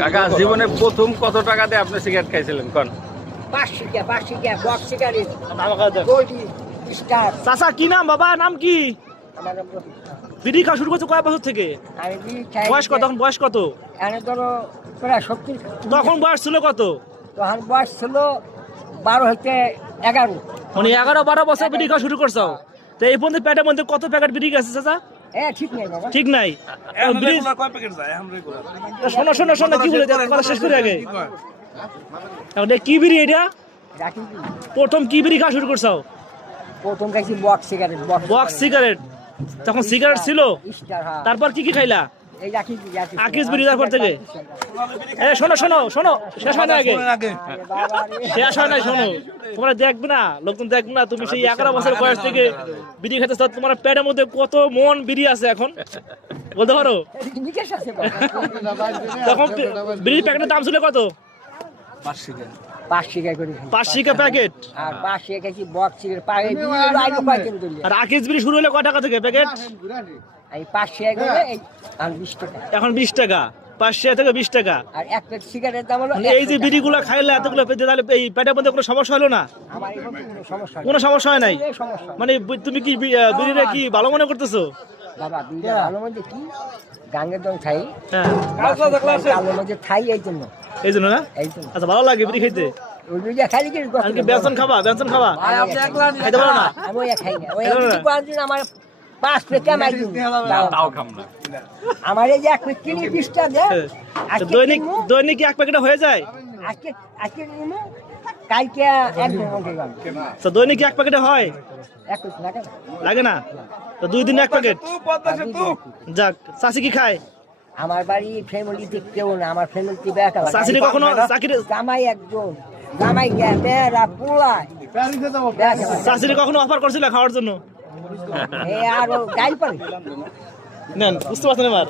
কাকা জীবনে প্রথম কত টাকা দিয়ে আপনি সিগারেট খাইছিলেন কোন? 500 টাকা বক্স সিগারেট চাচা কি নাম বাবা, নাম কি? আমার বিড়ি খাওয়া শুরু করছো কয় বছর থেকে? আমি বিড়ি খাই বয়স কত? তখন বয়স কত? এনে ধরো প্রায় 70। তখন বয়স ছিল কত? তখন বয়স ছিল 12 হইতে 11। মানে 11-12 বছর বিড়ি খাওয়া শুরু করছো। তো এই পর্যন্ত প্যাকেটের মধ্যে কত প্যাকেট বিড়ি গেছে চাচা? ঠিক নাই বাবা। ঠিক নাই। শোনো শোনো শোনো কি বলে কথা শেষ করে আগে। এখন কি বিড়ি এটা? রাখি কি? প্রথম কি বিড়ি খাওয়া শুরু করছো? প্রথম খাইছি বক্স সিগারেট। Box cigarette. তখন সিগারেট ছিল। স্টার হ্যাঁ। তারপর কি কি খাইলা? এই রাখি আকিস বিড়ি তারপর থেকে। এ শোনো শোনো শোনো, শেষ হয় না আগে। শেষ হয় না, শোনো। তোমরা দেখবে না, লোকজন দেখবে না, তুমি সেই 11 বছর বয়স থেকে বিড়ি খেতেছ, তোমার পেটের মধ্যে কত মন বিড়ি আছে এখন বলতে পারো? নিকেশ আছে বাবা। তখন বিড়ির প্যাকেটের দাম ছিল কত? 5 টাকা করে। 5 টাকা প্যাকেট। আর 5 টাকা খাইছি বক্স সিগারেট পাই আইলো পাইতেন দিলে। আর আকিস বিড়ি শুরু হলো কয় টাকা থেকে প্যাকেট? এই 5 টাকা করে এই আর 20 টাকা। এখন 20 টাকা। 5 থেকে 20 টাকা। আর এক প্যাকেট সিগারেটের দাম হলো এই যে বিড়িগুলো খাইলে এতগুলো পেতে, তাহলে এই পেটের মধ্যে কোনো সমস্যা হলো না? আমার এখন কোনো সমস্যা নেই। কোনো সমস্যা হয় নাই? এই সমস্যা নেই। মানে তুমি কি বিড়িরে কি ভালো মনে করতেছো? বাবা বিড়ি ভালো মধ্যে কি গাঙ্গের দম খাই। হ্যাঁ, ভালো মধ্যে খাই এই জন্য। এই জন্য না? এই জন্য। আচ্ছা, ভালো লাগে বিড়ি খাইতে? ওই বিড়ি খাই কি আর কি বেসন খাবা? বেসন খাবা? খাইতে পারো না? আমি ওই খাই না। ওই খাইতে পারো না? যদি কোনদিন আমার 5 টাকা মাই দিন। তাও খাম না। আমার এই যে এক প্যাকেট কিনি 20 টাকা দে। তো আজকে দৈনিক কিনবো, দৈনিক কি এক প্যাকেটে হয়ে যায়? আজকে কিনবো, কালকে একদম মনে গেল। তো দৈনিক কি এক প্যাকেটে হয়? এক প্যাকেট লাগে না। লাগে না? তো 2 দিনে এক প্যাকেট। যাক, চাচি কি খায়? আমার বাড়ি ফ্যামিলিতে কেউ না, আমার ফ্যামিলিতে বেটা চাচিরে কখনো চাকরি, জামাই একজন, জামাই গে বেড়া পোলায় চাচিরে কখনো অফার করছিল খাওয়ার জন্য? আরো গাইল পারে। নেন, বুঝতে পারছেন এবার?